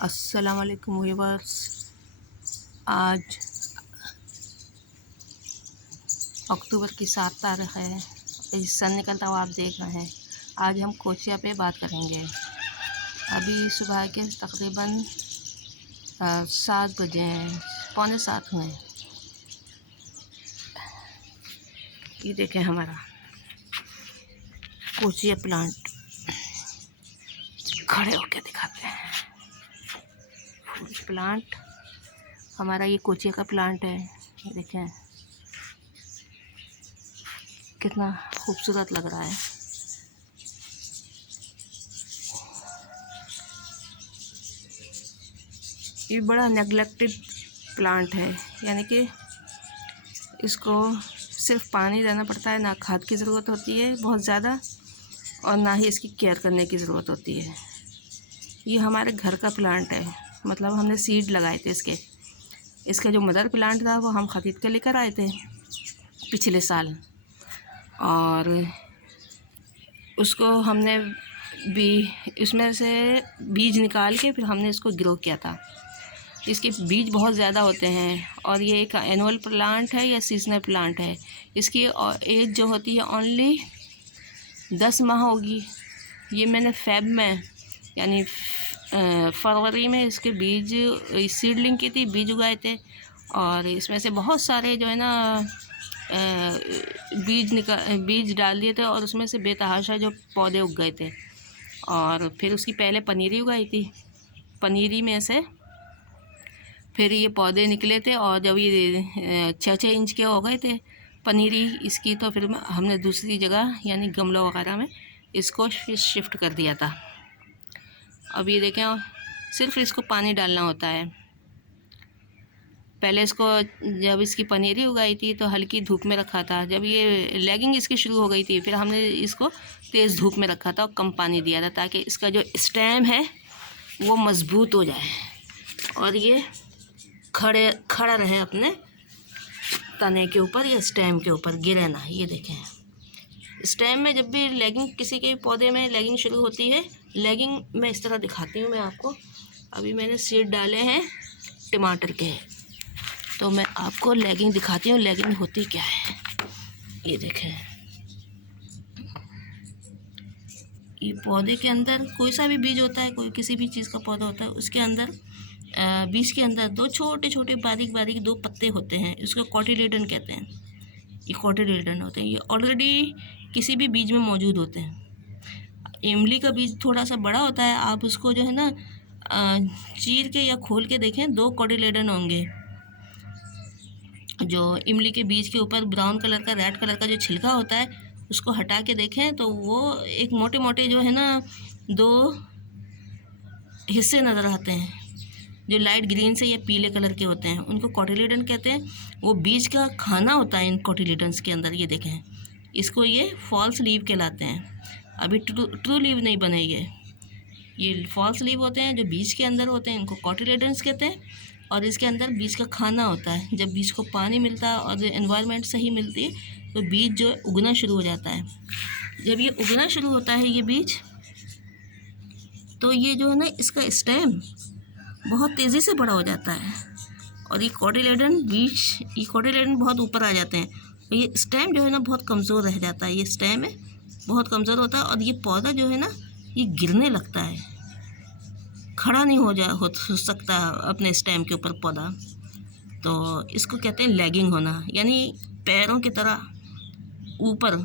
अस्सलामुअलैकुम व्यूअर्स। आज अक्टूबर की 7 तारीख है। इस सन निकलता हुआ आप देख रहे हैं। आज हम कोचिया पे बात करेंगे। अभी सुबह के तकरीबन 7 बजे हैं, पौने 7 हुए। ये देखें हमारा कोचिया प्लांट, खड़े होकर दिखाते हैं। फूल प्लांट हमारा ये कोचिया का प्लांट है। ये देखें कितना खूबसूरत लग रहा है। ये बड़ा नेग्लेक्टेड प्लांट है, यानी कि इसको सिर्फ पानी देना पड़ता है, ना खाद की ज़रूरत होती है बहुत ज़्यादा, और ना ही इसकी केयर करने की ज़रूरत होती है। ये हमारे घर का प्लांट है, मतलब हमने सीड लगाए थे इसका जो मदर प्लांट था वो हम ख़रीद के लेकर आए थे पिछले साल, और उसको हमने उसमें से बीज निकाल के फिर हमने इसको ग्रो किया था। इसके बीज बहुत ज़्यादा होते हैं, और ये एक एनुअल प्लांट है या सीजनल प्लांट है। इसकी एज जो होती है ओनली 10 माह होगी। ये मैंने फेब में यानी फरवरी में इसके बीज सीडलिंग की थी, बीज उगाए थे, और इसमें से बहुत सारे जो है ना बीज डाल दिए थे, और उसमें से बेतहाशा जो पौधे उग गए थे। और फिर उसकी पहले पनीरी उगाई थी, पनीरी में से फिर ये पौधे निकले थे, और जब ये 6-6 इंच के हो गए थे पनीरी इसकी, तो फिर हमने दूसरी जगह यानी गमलों वगैरह में इसको शिफ्ट कर दिया था। अब ये देखें, सिर्फ इसको पानी डालना होता है। पहले इसको जब इसकी पनीरी उगाई थी तो हल्की धूप में रखा था। जब ये लैगिंग इसकी शुरू हो गई थी फिर हमने इसको तेज़ धूप में रखा था और कम पानी दिया था, ताकि इसका जो स्टेम है वो मज़बूत हो जाए और ये खड़ा रहे अपने तने के ऊपर या स्टेम के ऊपर, गिरे ना। ये देखें, स्टेम में जब भी लैगिंग, किसी के पौधे में लैगिंग शुरू होती है, लैगिंग मैं इस तरह दिखाती हूँ मैं आपको। अभी मैंने सीड डाले हैं टमाटर के, तो मैं आपको लैगिंग दिखाती हूँ, लैगिंग होती क्या है। ये देखें, ये पौधे के अंदर कोई सा भी बीज होता है, कोई किसी भी चीज़ का पौधा होता है, उसके अंदर बीज के अंदर 2 छोटे छोटे बारीक बारीक 2 पत्ते होते हैं। इसको कॉटिलेडन कहते हैं। ये कॉटिलेडन होते हैं, ये ऑलरेडी किसी भी बीज में मौजूद होते हैं। इमली का बीज थोड़ा सा बड़ा होता है, आप उसको जो है ना चीर के या खोल के देखें, 2 कॉटिलेडन होंगे। जो इमली के बीज के ऊपर ब्राउन कलर का, रेड कलर का जो छिलका होता है, उसको हटा के देखें तो वो एक मोटे मोटे जो है ना 2 हिस्से नज़र आते हैं, जो लाइट ग्रीन से या पीले कलर के होते हैं, उनको कॉटिलेडन कहते हैं। वो बीज का खाना होता है इन कॉटिलेडन्स के अंदर। ये देखें, इसको ये फॉल्स लीव कहलाते हैं। अभी ट्रू लीव नहीं बने ये फॉल्स लीव होते हैं जो बीज के अंदर होते हैं, इनको कॉटिलेडन्स कहते हैं। और इसके अंदर बीज का खाना होता है। जब बीज को पानी मिलता है और एनवायरनमेंट सही मिलती है तो बीज जो उगना शुरू हो जाता है। जब ये उगना शुरू होता है ये बीज, तो ये जो है ना इसका स्टेम बहुत तेज़ी से बड़ा हो जाता है, और ये कॉटिलेडन बहुत ऊपर आ जाते हैं, और ये स्टेम जो है ना बहुत कमज़ोर रह जाता है। ये स्टेम है बहुत कमज़ोर होता है, और ये पौधा जो है ना ये गिरने लगता है, खड़ा नहीं हो सकता अपने स्टेम के ऊपर पौधा। तो इसको कहते हैं लैगिंग होना, यानी पैरों की तरह ऊपर,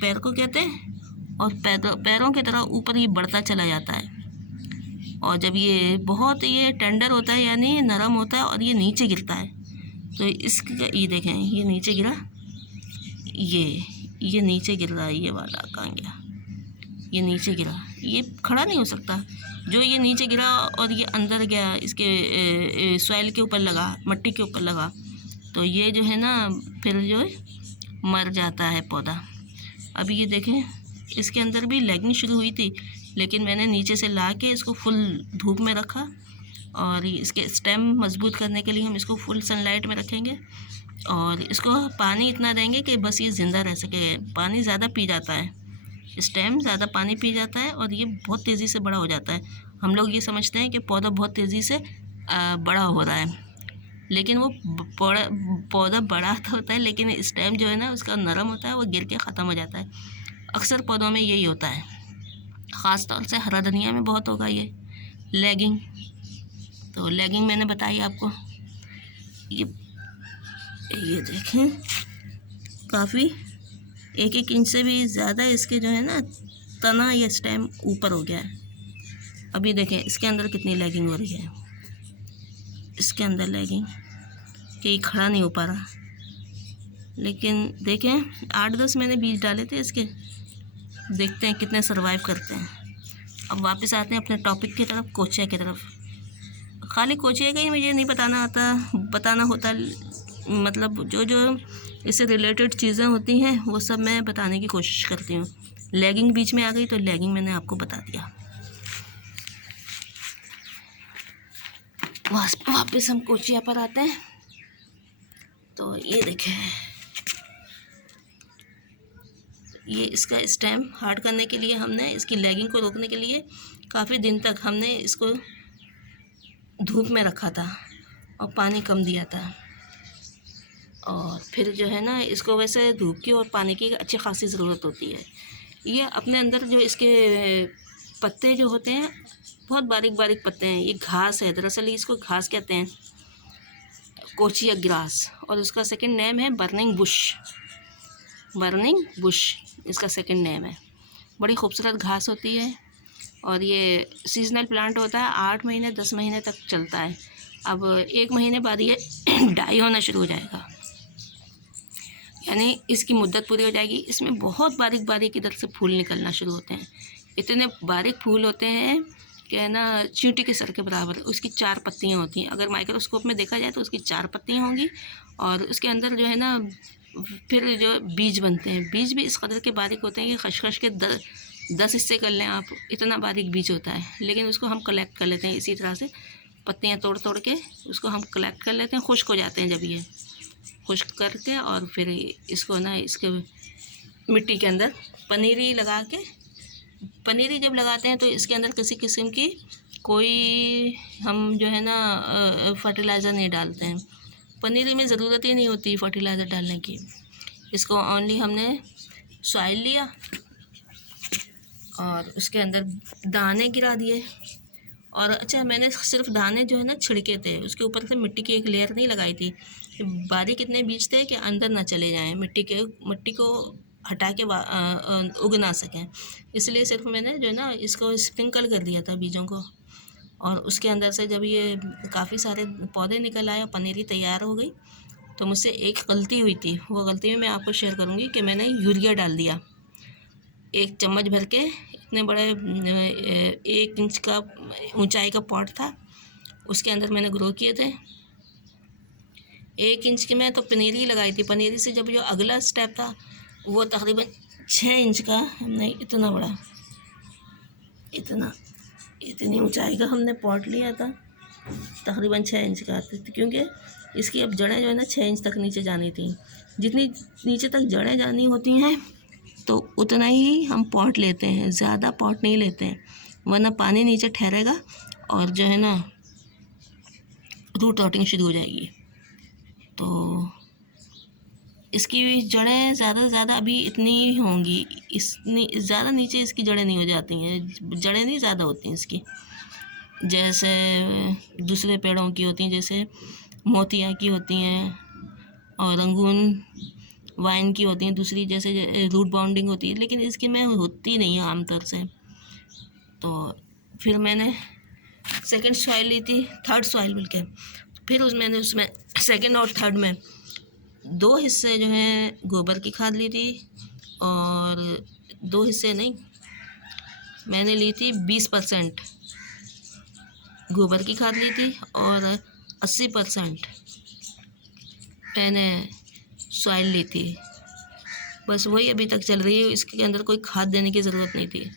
पैर को कहते हैं, और पैरों की तरह ऊपर ये बढ़ता चला जाता है। और जब ये बहुत टेंडर होता है यानी नरम होता है और ये नीचे गिरता है, तो इसका ये देखें, ये नीचे गिरा, ये नीचे गिर रहा है, ये वाला कहाँ गया, ये नीचे गिरा, ये खड़ा नहीं हो सकता। जो ये नीचे गिरा और ये अंदर गया, इसके सॉइल के ऊपर लगा, मट्टी के ऊपर लगा, तो ये जो है ना फिर जो मर जाता है पौधा। अभी ये देखें, इसके अंदर भी लैगिंग शुरू हुई थी, लेकिन मैंने नीचे से ला के इसको फुल धूप में रखा, और इसके स्टेम मजबूत करने के लिए हम इसको फुल सनलाइट में रखेंगे, और इसको पानी इतना देंगे कि बस ये ज़िंदा रह सके। पानी ज़्यादा पी जाता है स्टेम ज़्यादा पानी पी जाता है और ये बहुत तेज़ी से बड़ा हो जाता है। हम लोग ये समझते हैं कि पौधा बहुत तेज़ी से बड़ा हो रहा है, लेकिन वो पौधा बड़ा तो होता है, लेकिन स्टेम जो है ना उसका नरम होता है, वो गिर के ख़त्म हो जाता है। अक्सर पौधों में यही होता है, ख़ास तौर से हरा धनिया में बहुत होगा ये लैगिंग। तो लैगिंग मैंने बताई आपको, ये देखें काफ़ी 1-1 इंच से भी ज़्यादा इसके जो है ना तना या स्टेम ऊपर हो गया है। अभी देखें इसके अंदर कितनी लैगिंग हो रही है, इसके अंदर लैगिंग कि ये खड़ा नहीं हो पा रहा। लेकिन देखें 8-10 मैंने बीज डाले थे इसके, देखते हैं कितने सर्वाइव करते हैं। अब वापस आते हैं अपने टॉपिक की तरफ, कोचिया की तरफ। खाली कोचिया का ही मुझे नहीं बताना होता, मतलब जो इससे रिलेटेड चीज़ें होती हैं वो सब मैं बताने की कोशिश करती हूँ। लैगिंग बीच में आ गई तो लैगिंग मैंने आपको बता दिया। वापस हम कोचिया पर आते हैं। तो ये देखें, ये इसका स्टेम हार्ड करने के लिए हमने इसकी लैगिंग को रोकने के लिए काफ़ी दिन तक हमने इसको धूप में रखा था और पानी कम दिया था। और फिर जो है ना इसको वैसे धूप की और पानी की अच्छी खासी ज़रूरत होती है। ये अपने अंदर जो इसके पत्ते जो होते हैं बहुत बारीक बारीक पत्ते हैं, ये घास है, दरअसल इसको घास कहते हैं, कोचिया ग्रास। और उसका सेकंड नेम है बर्निंग बुश, इसका सेकंड नेम है। बड़ी खूबसूरत घास होती है और ये सीजनल प्लांट होता है, 8 महीने 10 महीने तक चलता है। अब 1 महीने बाद ये डाई होना शुरू हो जाएगा, यानी इसकी मुद्दत पूरी हो जाएगी। इसमें बहुत बारीक बारीक इधर से फूल निकलना शुरू होते हैं, इतने बारीक फूल होते हैं कि है ना चींटी के सर के बराबर। उसकी 4 पत्तियाँ होती हैं, अगर माइक्रोस्कोप में देखा जाए तो उसकी 4 पत्तियाँ होंगी। और उसके अंदर जो है ना फिर जो बीज बनते हैं, बीज भी इस कदर के बारीक होते हैं कि खशखश के 10 हिस्से कर लें आप, इतना बारीक बीज होता है। लेकिन उसको हम कलेक्ट कर लेते हैं इसी तरह से, पत्तियाँ तोड़ तोड़ के उसको हम कलेक्ट कर लेते हैं। खुश्क हो जाते हैं जब ये खुश्क करके, और फिर इसको ना इसके मिट्टी के अंदर पनीरी लगा के, पनीरी जब लगाते हैं तो इसके अंदर किसी किस्म की कोई हम जो है ना फर्टिलाइज़र नहीं डालते हैं। पनीरी में ज़रूरत ही नहीं होती फर्टिलाइज़र डालने की। इसको ओनली हमने सॉइल लिया और उसके अंदर दाने गिरा दिए। और अच्छा, मैंने सिर्फ दाने जो है ना छिड़के थे, उसके ऊपर से मिट्टी की एक लेयर नहीं लगाई थी। बारीक इतने बीज थे कि अंदर ना चले जाएं, मिट्टी को हटा के उग ना सकें, इसलिए सिर्फ मैंने जो है ना इसको स्प्रिंकल कर दिया था बीजों को। और उसके अंदर से जब ये काफ़ी सारे पौधे निकल आए और पनीरी तैयार हो गई, तो मुझसे एक गलती हुई थी। वो गलती में मैं आपको शेयर करूँगी कि मैंने यूरिया डाल दिया 1 चम्मच भर के। इतने बड़े 1 इंच का ऊंचाई का पॉट था, उसके अंदर मैंने ग्रो किए थे। 1 इंच की मैं तो पनीरी लगाई थी। पनीरी से जब जो अगला स्टेप था वो तकरीबन 6 इंच का, हमने इतना बड़ा इतनी ऊंचाई का हमने पॉट लिया था, तकरीबन 6 इंच का। क्योंकि इसकी अब जड़ें जो है ना 6 इंच तक नीचे जानी थी। जितनी नीचे तक जड़ें जानी होती हैं तो उतना ही हम पॉट लेते हैं, ज़्यादा पॉट नहीं लेते हैं, वरना पानी नीचे ठहरेगा और जो है ना रूट रॉटिंग शुरू हो जाएगी। तो इसकी जड़ें ज़्यादा से ज़्यादा अभी इतनी ही होंगी, इतनी ज़्यादा नीचे इसकी जड़ें नहीं हो जाती हैं, जड़ें नहीं ज़्यादा होती हैं इसकी, जैसे दूसरे पेड़ों की होती हैं, जैसे मोतिया की होती हैं और रंगून वाइन की होती हैं, दूसरी जैसे रूट बाउंडिंग होती है, लेकिन इसकी में होती नहीं है आमतौर से। तो फिर मैंने सेकंड सॉइल ली थी, थर्ड सॉइल बल्कि, फिर मैंने उसमें सेकंड और थर्ड में 2 हिस्से जो हैं गोबर की खाद ली थी, और 2 हिस्से नहीं, मैंने ली थी 20% गोबर की खाद ली थी और 80% मैंने सॉइल ली थी। बस वही अभी तक चल रही है, इसके अंदर कोई खाद देने की ज़रूरत नहीं थी।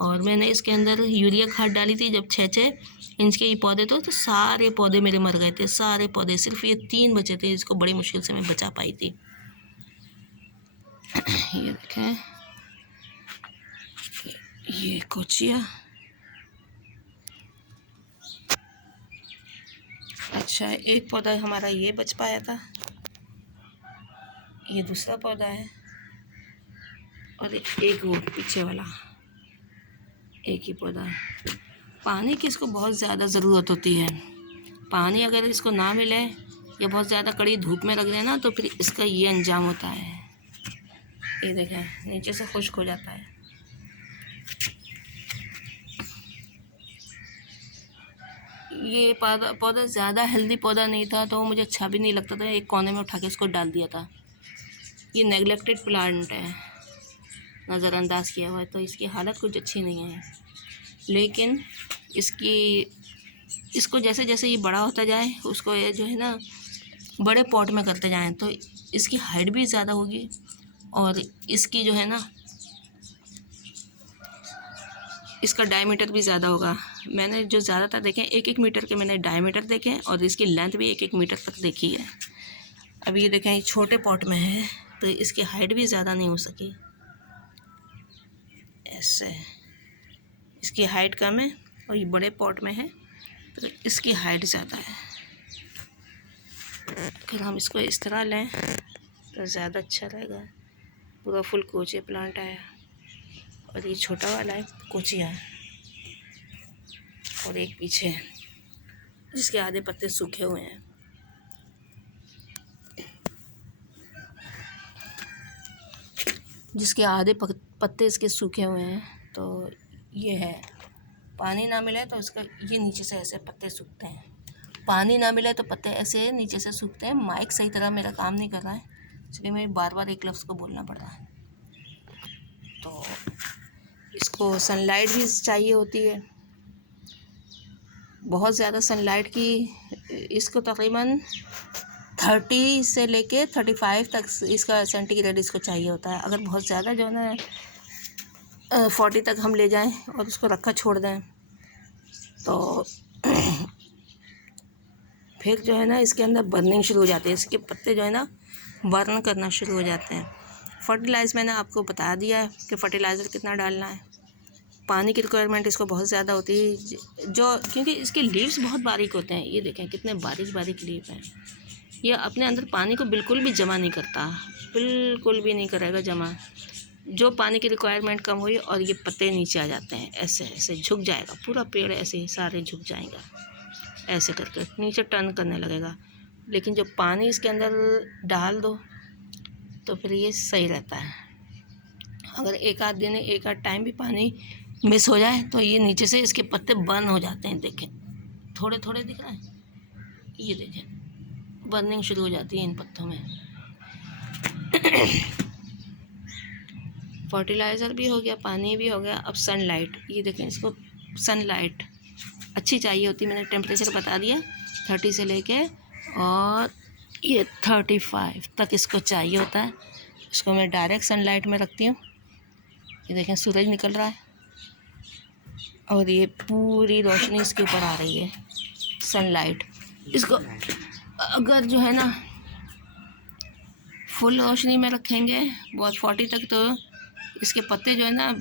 और मैंने इसके अंदर यूरिया खाद डाली थी जब 6-6 इंच के ये पौधे तो सारे पौधे मेरे मर गए थे, सारे पौधे, सिर्फ ये 3 बचे थे, इसको बड़ी मुश्किल से मैं बचा पाई थी। ये देखें, ये कोचिया। अच्छा, एक पौधा हमारा ये बच पाया था, ये दूसरा पौधा है, और एक वो पीछे वाला एक ही पौधा है। पानी की इसको बहुत ज़्यादा ज़रूरत होती है। पानी अगर इसको ना मिले या बहुत ज़्यादा कड़ी धूप में रख देना तो फिर इसका ये अंजाम होता है। ये देखें, नीचे से खुश्क हो जाता है। ये पौधा ज़्यादा हेल्दी पौधा नहीं था तो मुझे अच्छा भी नहीं लगता था, एक कोने में उठा के इसको डाल दिया था। ये नेगलेक्टेड प्लांट है, नज़रअंदाज किया हुआ है, तो इसकी हालत कुछ अच्छी नहीं है। लेकिन इसको जैसे जैसे ये बड़ा होता जाए उसको ये जो है ना बड़े पॉट में करते जाएं तो इसकी हाइट भी ज़्यादा होगी और इसकी जो है ना इसका डायमीटर भी ज़्यादा होगा। मैंने जो ज़्यादातर देखे 1-1 मीटर के मैंने डायमीटर देखे हैं और इसकी लेंथ भी 1-1 मीटर तक देखी है। अब ये देखें, ये छोटे पॉट में है तो इसकी हाइट भी ज़्यादा नहीं हो सकी। ऐसे इसकी हाइट कम है और ये बड़े पॉट में है तो इसकी हाइट ज़्यादा है। अगर हम इसको इस तरह लें तो ज़्यादा अच्छा रहेगा। पूरा फुल कोचिया प्लांट आया और ये छोटा वाला है कोचिया है और एक पीछे है जिसके आधे पत्ते सूखे हुए हैं। पत्ते इसके सूखे हुए हैं। तो ये है, पानी ना मिले तो इसका ये नीचे से ऐसे पत्ते सूखते हैं। पानी ना मिले तो पत्ते ऐसे नीचे से सूखते हैं। माइक सही तरह मेरा काम नहीं कर रहा है इसलिए मैं बार बार एक लफ्ज़ को बोलना पड़ रहा है। तो इसको सनलाइट भी चाहिए होती है, बहुत ज़्यादा सनलाइट की। इसको तकरीबन 30 से लेके 35 तक इसका सेंटीग्रेड इसको चाहिए होता है। अगर बहुत ज़्यादा जो है ना 40 तक हम ले जाएं और उसको रखा छोड़ दें तो फिर जो है ना इसके अंदर बर्निंग शुरू हो जाती है। इसके पत्ते जो है ना बर्न करना शुरू हो जाते हैं। फर्टिलाइज़र मैंने आपको बता दिया है कि फ़र्टिलाइज़र कितना डालना है। पानी की रिक्वायरमेंट इसको बहुत ज़्यादा होती है जो क्योंकि इसके लीव्स बहुत बारीक होते हैं। ये देखें कितने बारीक बारीक लीव हैं। ये अपने अंदर पानी को बिल्कुल भी जमा नहीं करता, बिल्कुल भी नहीं करेगा जमा। जो पानी की रिक्वायरमेंट कम हुई और ये पत्ते नीचे आ जाते हैं, ऐसे ऐसे झुक जाएगा पूरा पेड़, ऐसे ही सारे झुक जाएगा, ऐसे करके नीचे टर्न करने लगेगा। लेकिन जब पानी इसके अंदर डाल दो तो फिर ये सही रहता है। अगर एक आध दिन एक आध टाइम भी पानी मिस हो जाए तो ये नीचे से इसके पत्ते बर्न हो जाते हैं। देखें थोड़े थोड़े दिख रहा है, ये देखें बर्निंग शुरू हो जाती है इन पत्तों में। फर्टिलाइज़र भी हो गया, पानी भी हो गया, अब सनलाइट। ये देखें इसको सनलाइट अच्छी चाहिए होती। मैंने टेम्परेचर बता दिया 30 से लेके और ये 35 तक इसको चाहिए होता है। इसको मैं डायरेक्ट सनलाइट में रखती हूँ। ये देखें सूरज निकल रहा है और ये पूरी रोशनी इसके ऊपर आ रही है, सनलाइट। इसको अगर जो है ना फुल रोशनी में रखेंगे बहुत 40 तक तो इसके पत्ते जो है ना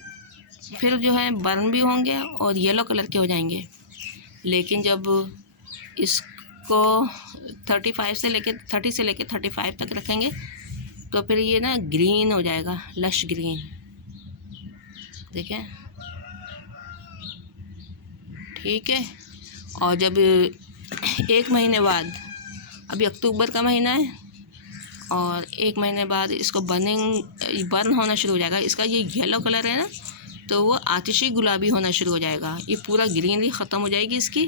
फिर जो है बर्न भी होंगे और येलो कलर के हो जाएंगे। लेकिन जब इसको 30 से लेके 35 तक रखेंगे तो फिर ये ना ग्रीन हो जाएगा, लश ग्रीन। देखें ठीक है। और जब 1 महीने बाद, अभी अक्टूबर का महीना है और 1 महीने बाद इसको बर्न होना शुरू हो जाएगा। इसका ये येलो कलर है ना तो वो आतिशी गुलाबी होना शुरू हो जाएगा। ये पूरा ग्रीनरी ख़त्म हो जाएगी इसकी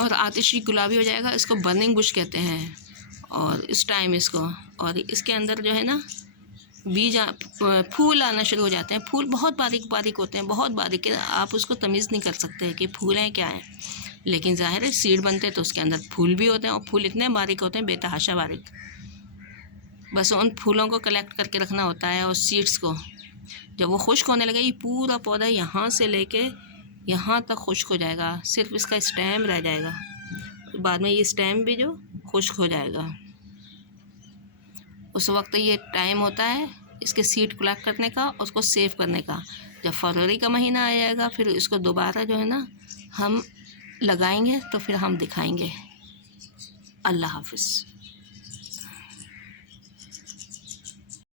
और आतिशी गुलाबी हो जाएगा। इसको बर्निंग बुश कहते हैं। और इस टाइम इसको, और इसके अंदर जो है ना फूल आना शुरू हो जाते हैं। फूल बहुत बारीक बारीक होते हैं, बहुत बारीक, आप उसको तमीज़ नहीं कर सकते कि फूल हैं क्या हैं। लेकिन ज़ाहिर है सीड बनते हैं तो उसके अंदर फूल भी होते हैं और फूल इतने बारीक होते हैं, बेतहाशा बारीक। बस उन फूलों को कलेक्ट करके रखना होता है और सीड्स को। जब वो खुश्क होने लगे ये पूरा पौधा यहाँ से लेके यहाँ तक खुश्क हो जाएगा, सिर्फ इसका स्टेम रह जाएगा। बाद में ये स्टेम भी जो खुश्क हो जाएगा। उस वक्त ये टाइम होता है इसके सीड कलेक्ट करने का, उसको सेव करने का। जब फरवरी का महीना आ जाएगा फिर इसको दोबारा जो है ना हम लगाएंगे, तो फिर हम दिखाएंगे। अल्लाह हाफ़िज़।